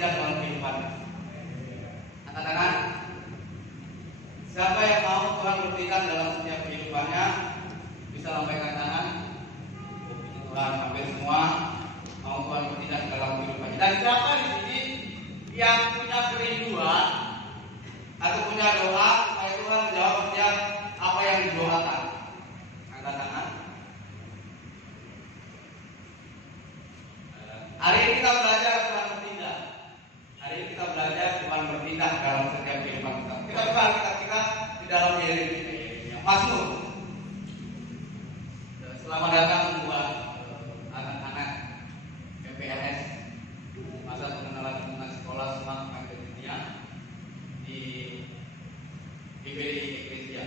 bertindak dalam kehidupan. Angkat tangan. Siapa yang mau Tuhan bertindak dalam setiap kehidupannya bisa lambaikan tangan. Tuhan, hampir semua mau Tuhan bertindak dalam kehidupannya. Dan siapa di sini yang punya kerinduan atau punya doa supaya Tuhan menjawab setiap apa yang didoakan? Angkat tangan. Hari ini kita belajar Tuhan bertindak. Hari ini kita belajar Tuhan bertindak dalam setiap kehidupan kita. Kita buka kita di dalam diri kita. Mazmur. Selamat datang buat anak-anak PPLS masa pengenalan lingkungan sekolah Semak Makedonia di GBD Eklesia.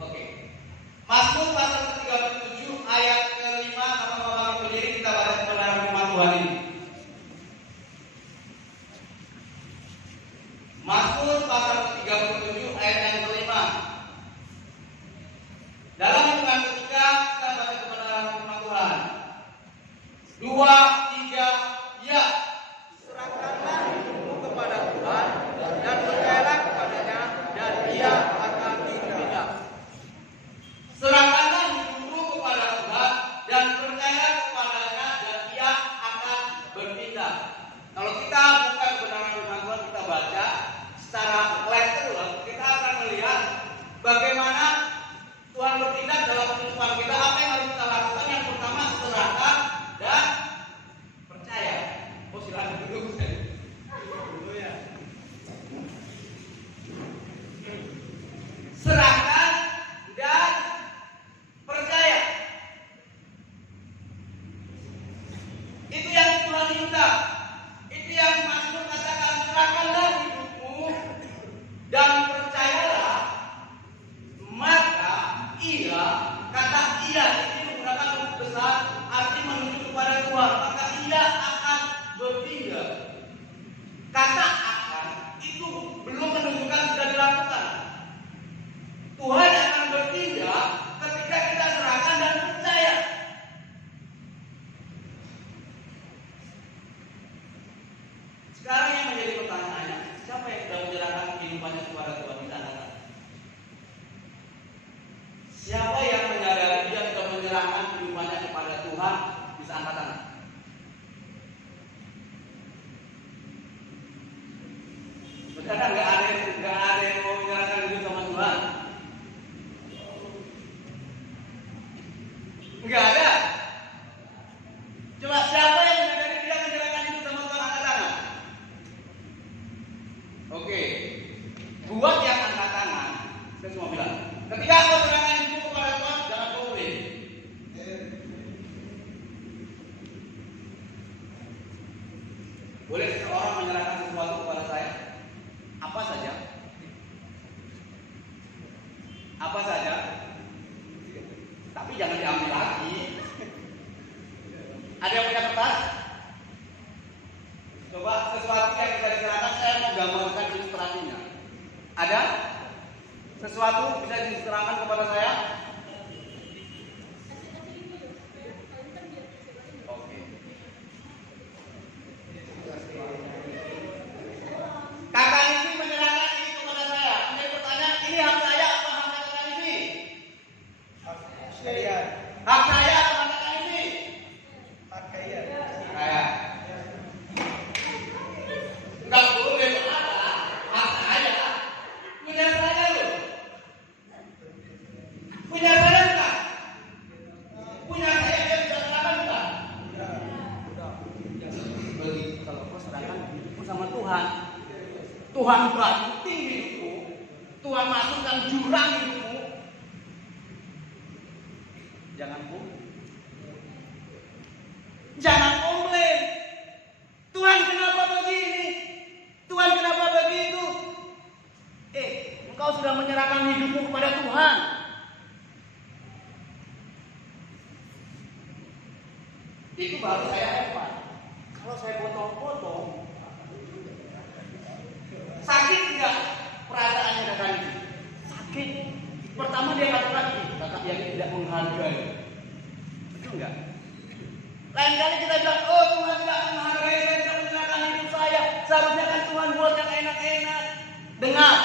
Oke. Mazmur pasal 37 ayat ke-5, sama-sama berdiri kita baca kebenaran firman Tuhan ini. Mazmur pasal 37 ayat yang ke-5. Dalam hitungan ketiga kita baca kebenaran firman Tuhan. 2, 3, ya. Serahkanlah hidupmu kepada Tuhan dan percayalah kepadanya dan Ia akan tinggal. Serahkanlah hidupmu kepada Tuhan dan percaya kepadanya dan Ia akan bertindak. Kalau kita buka kebenaran firman Tuhan, kita baca secara letter, kita akan melihat bagaimana Tuhan bertindak dalam kehidupan kita. Apa yang harus kita lakukan? Yang pertama, serahkan dan percaya. Oh, silakan duduk. Serahkan dan percaya. Itu yang Tuhan minta. Itu yang Mazmur katakan, serahkanlah hidupmu dan percayalah, maka Ia, kata Ia ini menggunakan huruf besar, arti menuju kepada Tuhan, maka Ia akan bertindak. Kata akan itu belum menunjukkan sudah dilakukan. Tuhan akan bertindak ketika kita serahkan dan percaya. Sekarang yang menjadi pertanyaannya, siapa yang sudah menyerahkan kehidupannya kepada Tuhan? Bisa angkat tangan. Siapa yang menyadari dia sudah menyerahkan kehidupannya kepada Tuhan? Bisa angkat tangan. Benar nggak ada yang mau menyerahkan hidup sama Tuhan? Nggak ada. Coba siapa yang menyadari dia menyerahkan hidup sama Tuhan, angkat tangan. Oke. Buat yang angkat tangan, saya semua bilang, ketika kau serahkan hidup kepada Tuhan, jangan komplain. Boleh seseorang menyerahkan sesuatu kepada saya? Apa saja? Apa saja? Tapi jangan diambil lagi. Ada yang punya kertas? Coba sesuatu yang bisa diserahkan, saya mau gambarkan ilustrasinya. Ada? Sesuatu bisa diserahkan kepada saya? Oke. Kakak ini menyerahkan ini kepada saya. Menjadi pertanyaan, ini hak saya apa hak kakak ini? Hak saya apa hak kakak ini? Hak kaya. Saya. Enggak boleh ada hak saya. Punya saya loh. Punya saya enggak? Punya saya dia bisa serahkan enggak? Bagi kalau kau serahkan hidupmu sama Tuhan. Tuhan banting hidupmu. Tuhan masukkan jurang hidupmu. Jangan komplain. Tuhan kenapa begini? Tuhan kenapa begitu? Engkau sudah menyerahkan hidupmu kepada Tuhan. Itu baru saya hebat. Kalau saya potong-potong, sakit tidak perasaannya kakak ini? Sakit. Pertama dia katakan kakak yang tidak menghargai. Betul enggak? Lain kali kita bilang, oh Tuhan tidak menghargai, saya tidak menyerahkan Dengar,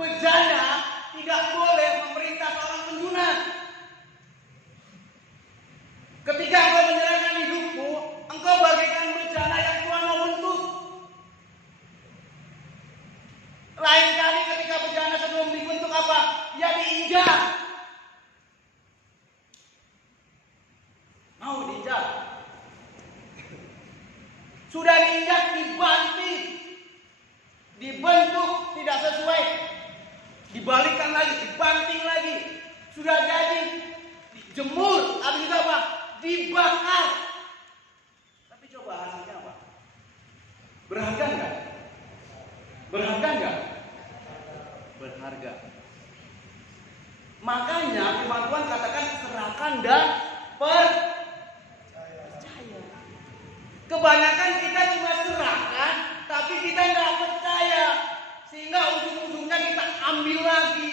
bejana tidak boleh memerintah seorang penjunang. Ketika engkau menyerahkan hidupmu, engkau bagaikan bejana yang Tuhan mau bentuk. Lain kali ketika bejana sebelum dibentuk apa? Ya diinjak. Mau diinjak? Sudah diinjak, dibanting. Dibentuk tidak sesuai. Dibalikkan lagi, dibanting lagi. Sudah jadi, dijemur. Habis itu apa? Dibakar. Tapi coba hasilnya apa? Berharga enggak? Berharga enggak? Berharga. Makanya firman Tuhan katakan serahkan dan percaya. Kebanyakan kita cuma serahkan, tapi kita nggak percaya. Sehingga ujung-ujungnya kita ambil lagi.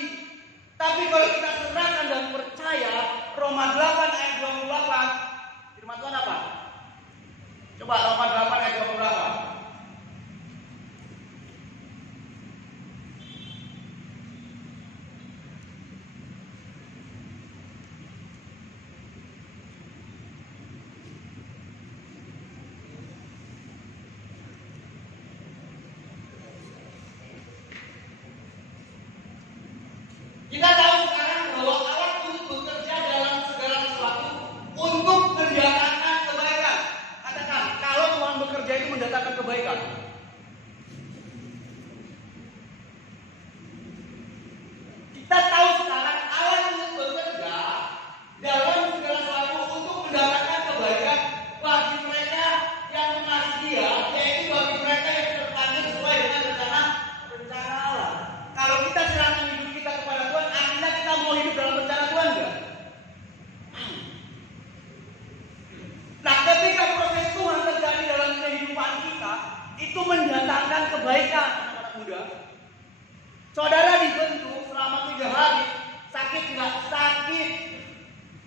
Tapi kalau kita serahkan dan percaya, Roma 8 ayat 28, firman Tuhan apa? Coba Roma 8 ayat 28. Kita tahu sekarang bahwa Allah turut bekerja dalam segala sesuatu untuk mendatangkan kebaikan. Katakan, kalau Tuhan bekerja itu mendatangkan kebaikan. Kita tahu sekarang Allah turut bekerja dalam segala sesuatu untuk mendatangkan kebaikan bagi mereka yang mengasihi Dia, yaitu bagi mereka yang terpanggil sesuai dengan rencana Allah. Kalau kita serahkan hidup kita kepada Tuhan, akhirnya kita mau hidup dalam rencana Tuhan enggak? Nah, ketika proses Tuhan terjadi dalam kehidupan kita, itu mendatangkan kebaikan, anak-anak muda. Saudara dibentuk selama 3 hari, sakit tidak? Sakit.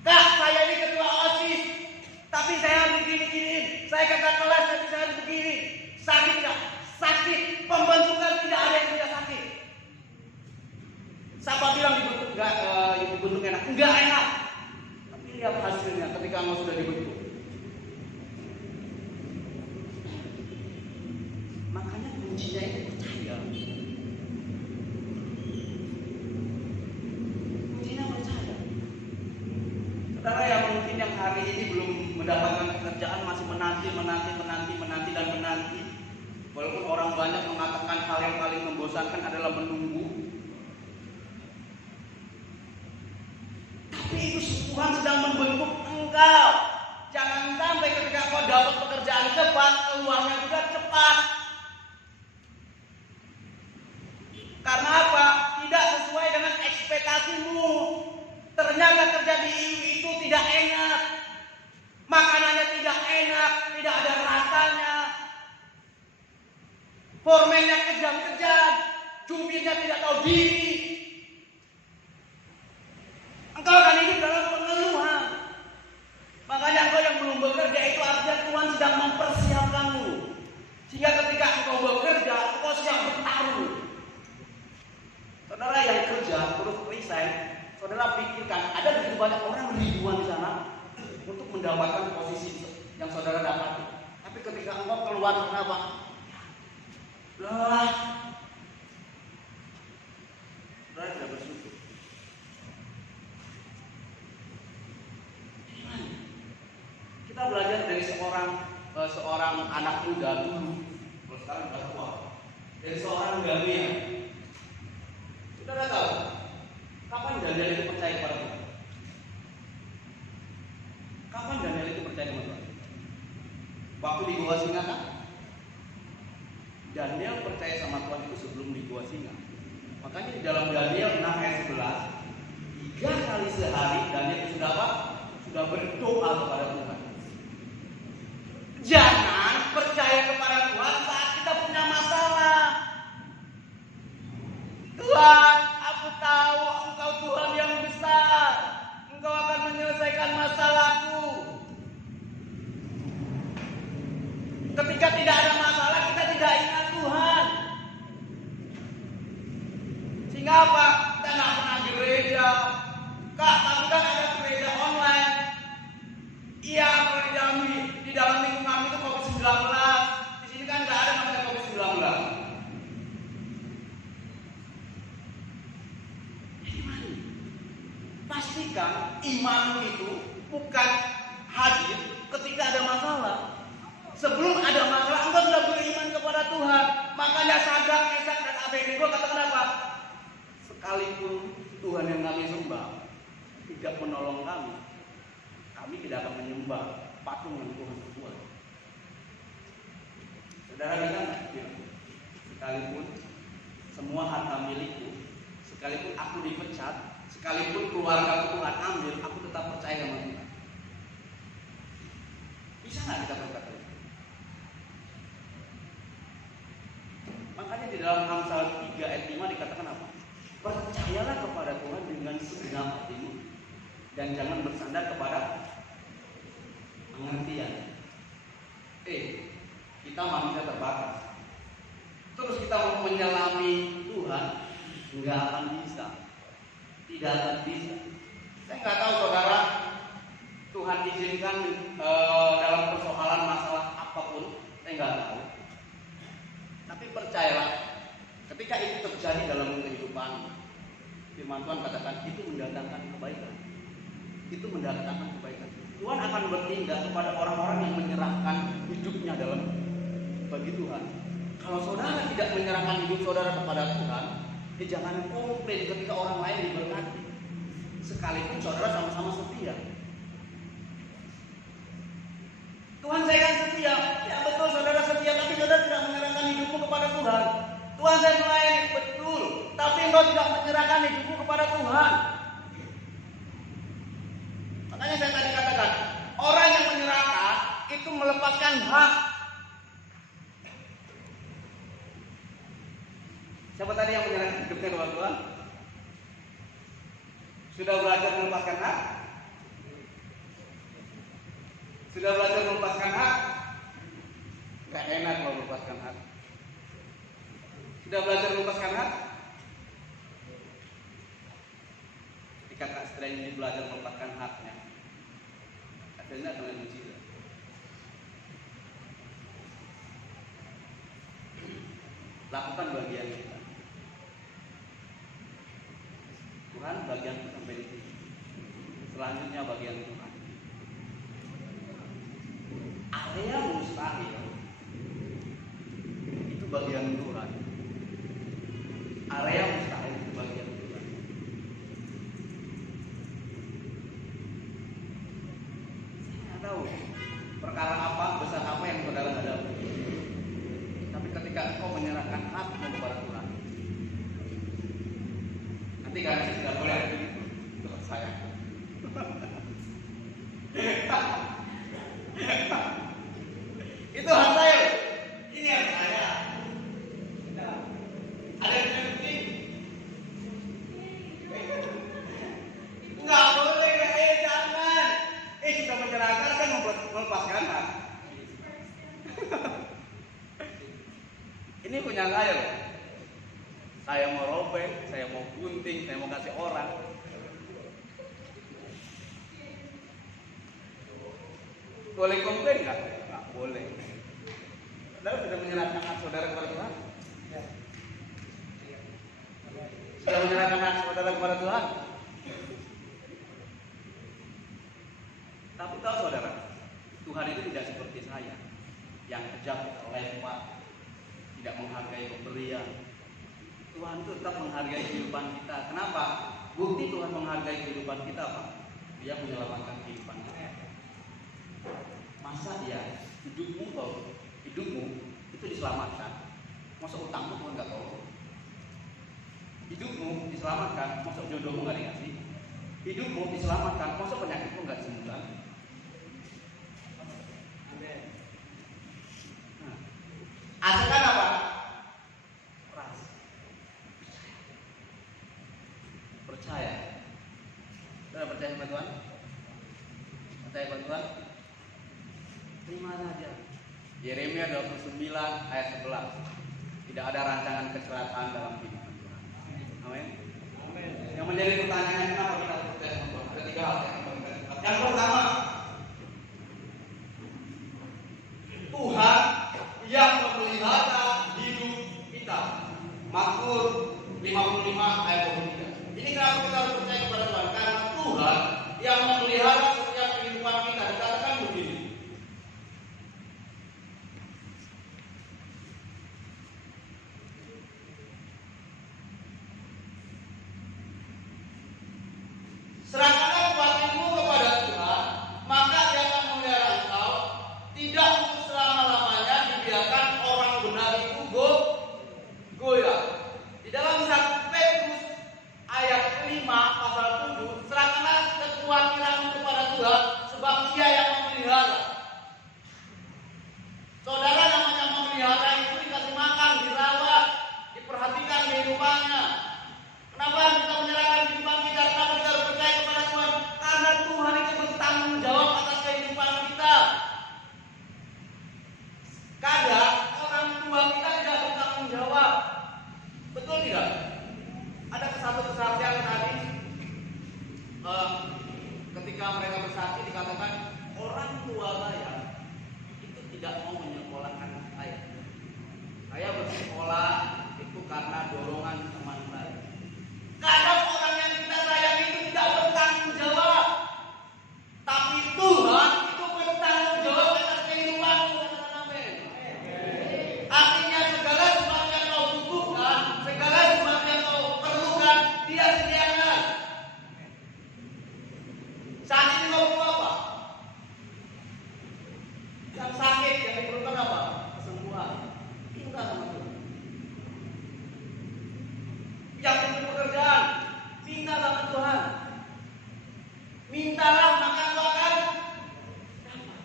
Kak, saya ini ketua OSIS, tapi saya begini-gini. Saya kakak kelas, tapi saya begini. Sakit tidak? Sakit. Pembentukan tidak ada yang tidak sakit. Siapa bilang dibentuk enak? Enggak enak. Tapi lihat hasilnya ketika engkau sudah dibentuk. Makanya kuncinya itu percaya. Kuncinya percaya. Saudara yang mungkin yang hari ini belum mendapatkan pekerjaan masih menanti dan menanti. Walaupun orang banyak mengatakan hal yang paling membosankan adalah menunggu. Tapi itu Tuhan sedang membentuk engkau. Jangan sampai ketika kau dapat pekerjaan cepat, keluarnya juga cepat. Karena apa? Tidak sesuai dengan ekspektasimu. Ternyata kerja di itu tidak enak. Makanannya tidak enak, tidak ada rasanya. Formennya kejam-kejam, jubirnya tidak tahu diri. Engkau akan hidup dalam pengeluhan. Makanya engkau yang belum bekerja itu artinya Tuhan sedang mempersiapkanmu. Sehingga ketika engkau bekerja, engkau siap bertaruh. Saudara yang kerja terus resign, saudara pikirkan ada begitu banyak orang ribuan di sana untuk mendapatkan posisi yang saudara dapati. Tapi ketika engkau keluar kenapa? Lelah. Saudara tidak bersyukur. Kita belajar dari seorang anak muda dulu. Kalau sekarang sudah tua. Dari seorang Daniel. Saudara tahu kapan Daniel itu percaya kepada Tuhan? Kapan Daniel itu percaya kepada Tuhan? Waktu di gua singa kan? Daniel percaya sama Tuhan itu sebelum di gua singa. Makanya di dalam Daniel 6 ayat 11, 3 kali sehari Daniel itu sudah apa? Sudah berdoa kepada Tuhan. Jangan percaya kepada Tuhan saat kita punya masalah. Tuhan, aku tahu Engkau Tuhan yang besar. Engkau akan menyelesaikan masalahku. Ketika tidak ada masalah, kita tidak ingat Tuhan. Sehingga apa? Kita nggak pernah gereja. Kak, tapi kan ada gereja online. Iya, kalau di dalam lingkungan itu COVID-19. Di sini kan nggak ada namanya COVID-19. Jadi mari pastikan imanmu itu bukan hadir ketika ada masalah. Sebelum ada masalah, engkau sudah beriman kepada Tuhan. Makanya Sadrak, Mesak, dan Abednego katakan apa? Sekalipun Tuhan yang kami sembah tidak menolong kami, kami tidak akan menyembah patung yang Tuhan buat. Saudara bilang, sekalipun semua harta milikku, sekalipun aku dipecat, sekalipun keluarga Tuhan ambil, aku tetap percaya sama Tuhan. Bisa nggak kita berkata itu? Makanya di dalam Amsal 3 ayat 5 dikatakan apa? Percayalah kepada Tuhan dengan segenap hatimu dan jangan bersandar kepada pengertian. Kita manusia terbatas. Terus kita mau menyelami Tuhan, nggak akan bisa. Tidak akan bisa. Saya nggak tahu saudara, Tuhan izinkan dalam persoalan masalah apapun, saya nggak tahu. Tapi percayalah, ketika itu terjadi dalam kehidupan, firman Tuhan katakan itu mendatangkan kebaikan. Itu mendatangkan kebaikan. Tuhan akan bertindak kepada orang-orang yang menyerahkan hidupnya dalam bagi Tuhan. Kalau saudara tidak menyerahkan hidup saudara kepada Tuhan, jangan komplain ketika orang lain diberkati. Sekalipun saudara sama-sama setia. Tuhan saya kan setia. Ya betul saudara setia, tapi saudara tidak menyerahkan hidupmu kepada Tuhan. Tuhan saya melayani, betul. Tapi engkau tidak menyerahkan hidupmu kepada Tuhan. Makanya saya tadi katakan, orang yang menyerahkan itu melepaskan hak. Siapa tadi yang menyerahkan hidupnya kepada Tuhan? Sudah belajar melepaskan hak? Sudah belajar melepaskan hak? Gak enak kalau melepaskan hak. Sudah belajar melepaskan hak? Ketika Kak Stra ini belajar melepaskan haknya, akhirnya akan mujizat. Lakukan bagian kita. Tuhan bagian kita sampai di sini. Selanjutnya bagian Tuhan. Area mustahil itu bagian Tuhan. Area mustahil itu bagian Tuhan. Saya nggak tahu perkara apa, besar apa yang saudara hadapi. Tapi ketika engkau menyerahkan hatimu kepada Tuhan, nanti kan tidak boleh ada begitu. Itu saya. Itu hak saya. Ini hak saya. Ada yang berhenti? Enggak boleh, jangan. Sudah menyerahkan kan melepaskan hak. Ini punya saya loh. Saya mau robek, saya mau gunting, saya mau kasih orang. Boleh komplain nggak? Nggak boleh. Saudara sudah menyerahkan hak saudara kepada Tuhan? Ya. Sudah menyerahkan hak saudara kepada Tuhan? Tapi tahu saudara, Tuhan itu tidak seperti saya yang kejam, lempar, tidak menghargai pemberian. Tuhan itu tetap menghargai kehidupan kita. Kenapa? Bukti Tuhan menghargai kehidupan kita apa? Dia menyelamatkan kehidupan kita. Masa ya hidupmu itu diselamatkan, masa utangmu Tuhan nggak tolong? Hidupmu diselamatkan, masa jodohmu nggak dikasih? Hidupmu diselamatkan, masa penyakitmu nggak sembuh? Asalkan apa? Ras. Percaya. Sudah percaya sama Tuhan? Percaya sama Tuhan? Terima saja. Yeremia 29 ayat 11. Tidak ada rancangan kecelakaan dalam kehidupan Tuhan. Amin. Amin. Yang menjadi pertanyaan kenapa kita percaya sama Tuhan? Ada 3 hal yang kita lihat. Yang pertama, Tuhan yang memelihara hidup kita. Mazmur 55 ayat 23. Ini kenapa kita harus percaya kepada Tuhan? Karena Tuhan yang memelihara setiap kehidupan kita. Dikatakan begini. Serahkanlah kuasamu kepada Tuhan, maka Dia akan memelihara engkau. Tidak untuk selama-lamanya dibiarkan orang benar itu goyah. Di dalam 1 Petrus ayat 5 pasal 7, serahkanlah kekhawatiranmu kepada Tuhan, sebab Dia yang memelihara. Saudara, namanya memelihara itu dikasih makan, dirawat, diperhatikan kehidupannya. Kenapa kita menyerahkan kehidupan kita? Kenapa kita harus percaya kepada Tuhan? Karena Tuhan itu bertanggung jawab atas kehidupan kita. Kadang orang tua kita tidak bertanggung jawab. Betul tidak? Ada satu kesaksian tadi, ketika mereka bersaksi dikatakan orang tua saya itu tidak mau menyekolahkan saya. Saya bersekolah itu karena dorongan teman saya. Kadang orang yang kita sayang itu tidak bertanggung jawab, tapi Tuhan itu bertanggung jawab atas kehidupanmu. Artinya segala sesuatu yang kau butuhkan, segala sesuatu yang kau perlukan, Dia sediakan. Saat ini kau butuh apa? Yang sakit, yang diperlukan apa? Kesembuhan. Minta sama Tuhan. Yang butuh pekerjaan, minta sama Tuhan. Mintalah maka kau akan dapat.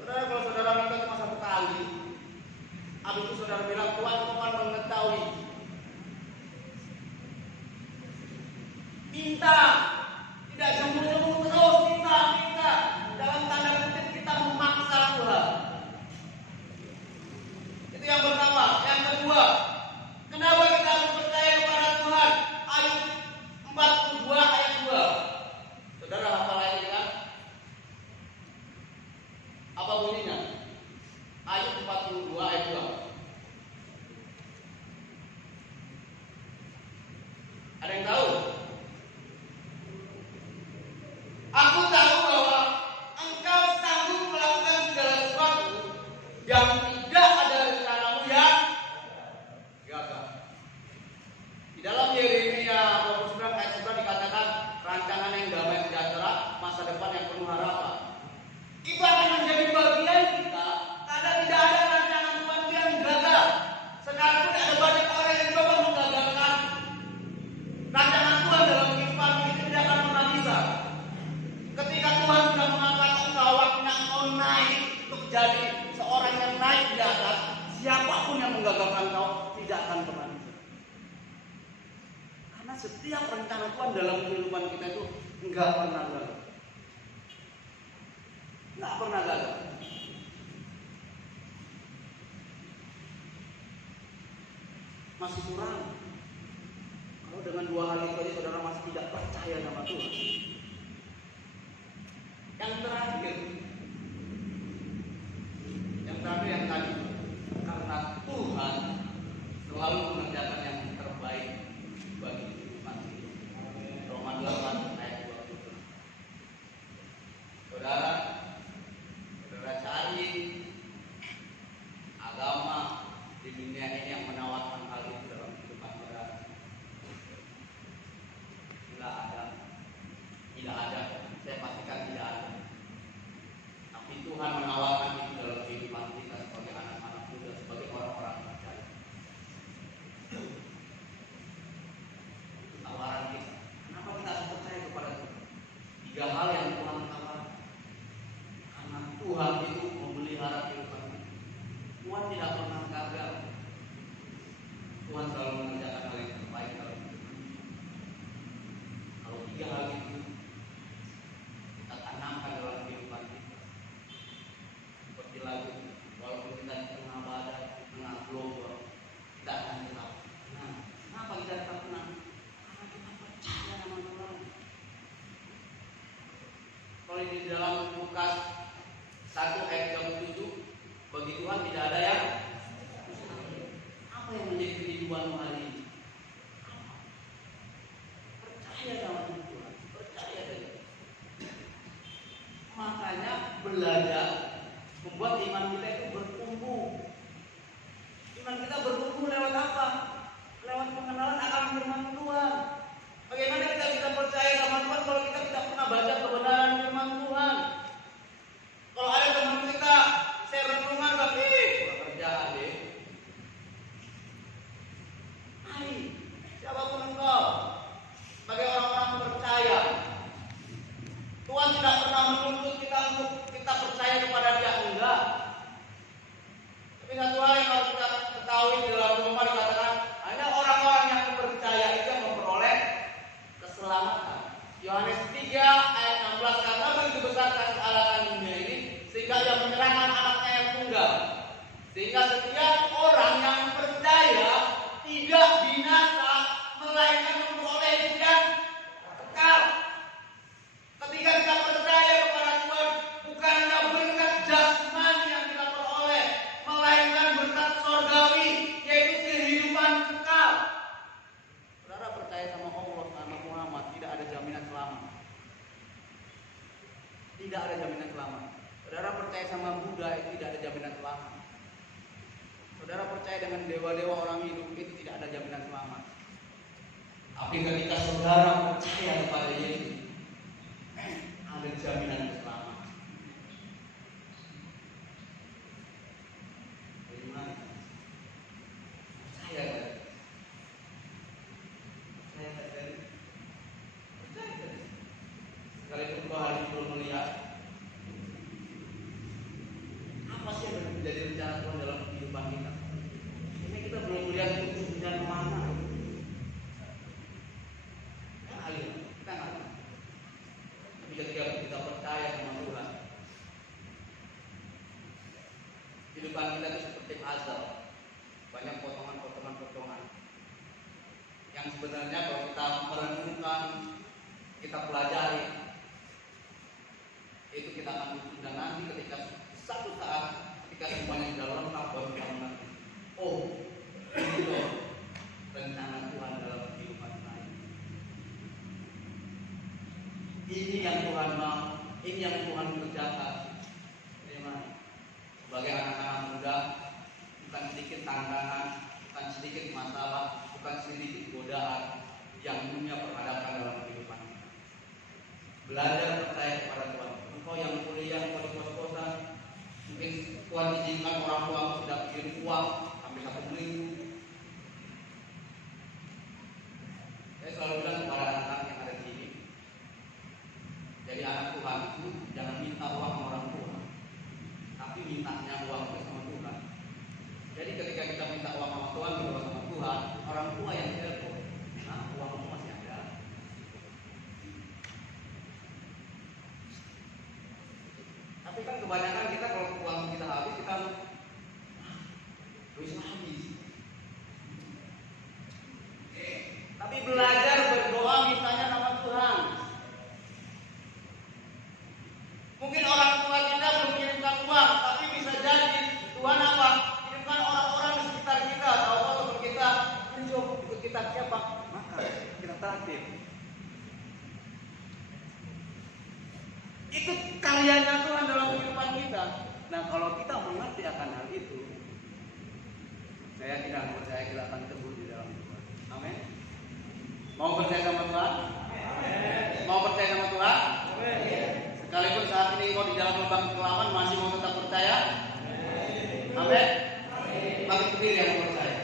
Saudara, kalau saudara minta cuma 1 kali, habis itu saudara bilang, Tuhan kau akan mengetahui. Minta, tidak jemu-jemu terus, minta. Dalam tanda kutip kita memaksa Tuhan. Itu yang pertama. Yang kedua, kenapa kita harus percaya kepada Tuhan? Ayat 42 ayat 2. Saudara hafal ayat ini kan? Apa bunyinya? Ayat 42 ayat 2. Ada yang tahu? Aku tahu bahwa engkau sanggup melakukan segala sesuatu yang tidak ada rencanamu yang gagal. Di dalam Yeremia 29 ayat 9 dikatakan rancangan yang damai sejahtera, masa depan yang penuh harapan. Itu akan menjadi bagian kita karena tidak ada rancangan Tuhan yang gagal. Sekalipun ada banyak orang yang coba menggagalkan rancangan Tuhan dalam kehidupan itu, tidak akan pernah bisa. Ketika Tuhan sudah mengangkat engkau, waktunya engkau naik untuk jadi seorang yang naik di atas, siapapun yang menggagalkan engkau tidak akan pernah bisa. Karena setiap rencana Tuhan dalam kehidupan kita itu enggak pernah gagal. Enggak pernah gagal. Masih kurang. Kalau dengan 2 hal itu aja saudara masih tidak percaya sama Tuhan. Yang terakhir yang tadi, karena Tuhan selalu mengerjakan yang terbaik bagi kehidupan kita. Roma 8 ayat 20. Saudara cari agama di dunia ini yang menawarkan hal itu dalam kehidupan saudara. Tidak ada. Saya pastikan tidak ada. Tapi Tuhan menawarkan itu dalam kehidupan kita sebagai anak-anak muda, sebagai orang-orang percaya. Tawaran kita. Kenapa kita harus percaya kepada Tuhan? 3 hal yang Tuhan tawarkan. Karena Tuhan itu memelihara kehidupan kita. Tuhan tidak pernah gagal. Tuhan selalu mengerjakan hal yang terbaik dalam hidup. Kalau 3 hal itu kita tanamkan dalam kehidupan kita, seperti lagu, walaupun kita di tengah badai, di tengah gelombang, kita akan tetap. Kenapa kita di dalam Lukas 1 ayat 37, bagi Tuhan tidak ada yang mustahil. Apa yang menjadi kehidupanmu hari ini? Percaya sama Tuhan, percaya saja. Makanya belajar membuat iman kita itu bertumbuh. Iman kita bertumbuh lewat apa? Lewat pengenalan akan firman Tuhan. Bagaimana kita bisa percaya sama Tuhan kalau kita tidak pernah baca kebenaran firman Tuhan? Kalau ada teman kita, saya renungan tapi kurang kerjaan deh. Hai, siapapun engkau, sebagai orang-orang percaya, Tuhan tidak pernah menuntut kita untuk kita percaya kepada Dia, enggak. Tapi satu hal yang harus kita ketahui di dalam Roma dikatakan hanya orang-orang yang percaya itu yang memperoleh keselamatan. Yohanes 3 ayat 16, karena begitu besar kasih Allah akan dunia ini sehingga Ia menyerahkan anaknya yang tunggal, sehingga setiap orang yang percaya tidak binasa melainkan memperoleh hidup yang kekal. Ketika kita percaya kepada Tuhan, bukan hanya berkat jasmani yang kita peroleh, melainkan berkat surgawi, yaitu kehidupan kekal. Saudara percaya sama Allah, sama Muhammad, tidak ada jaminan selamat. Tidak ada jaminan selamat. Saudara percaya sama Buddha, itu tidak ada jaminan selamat. Saudara percaya dengan dewa-dewa orang hidup, itu tidak ada jaminan selamat. Tapi ketika saudara percaya kepada Yesus, ada jaminan keselamatan. Bagaimana? Percaya kan? Percaya kan? Percaya kan? Sekalipun kau hari ini belum melihat apa sih yang menjadi rencana Tuhan dalam kehidupan kita. Ini kita belum melihat ujungnya kemana. Ya ayo, kita nggak tahu. Tapi ketika kita percaya sama Tuhan, kehidupan kita itu seperti puzzle, banyak potongan yang sebenarnya kalau kita merenungkan, kita pelajari, itu kita akan butuh. Dan nanti ketika satu saat ketika semuanya sudah lengkap baru kita mengerti, oh ini loh rencana Tuhan dalam kehidupan saya. Ini yang Tuhan mau, ini yang Tuhan kerjakan. Bagaimana? Sebagai anak-anak muda, bukan sedikit tantangan, bukan sedikit masalah, bukan sedikit godaan yang dunia perhadapkan dalam kehidupan kita. Belajar percaya kepada Tuhan. Engkau yang kuliah, engkau di kos-kosan, mungkin Tuhan izinkan orang tua tidak kirim uang sampai 1 minggu. Saya selalu bilang kepada anak-anak yang ada di sini, jadi anak Tuhan itu jangan minta uang sama orang tua, tapi mintanya uang itu sama Tuhan. Jadi ketika kita minta uang sama Tuhan, berdoa sama Tuhan, orang tua yang telepon, nah uangmu masih ada. Tapi kan kebanyakan kita kalau uang kita habis, kita bisa habis. Tapi belajar berdoa mintanya sama Tuhan. Mungkin orang tua kita belum mengirimkan uang, tapi bisa jadi Tuhan apa? Kirimkan orang-orang di sekitar kita, tahu-tahu teman kita, yuk ikut kita siapa? Maka kita traktir. Itu karyanya Tuhan dalam kehidupan kita. Nah kalau kita mengerti akan hal itu, saya tidak percaya kita akan teguh di dalam Tuhan. Amin. Mau percaya sama Tuhan? Amin. Mau percaya sama Tuhan? Amin. Sekalipun saat ini kau di dalam lubang kekelaman, masih mau tetap percaya? Amin. Bagi berdiri yang percaya.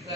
Kita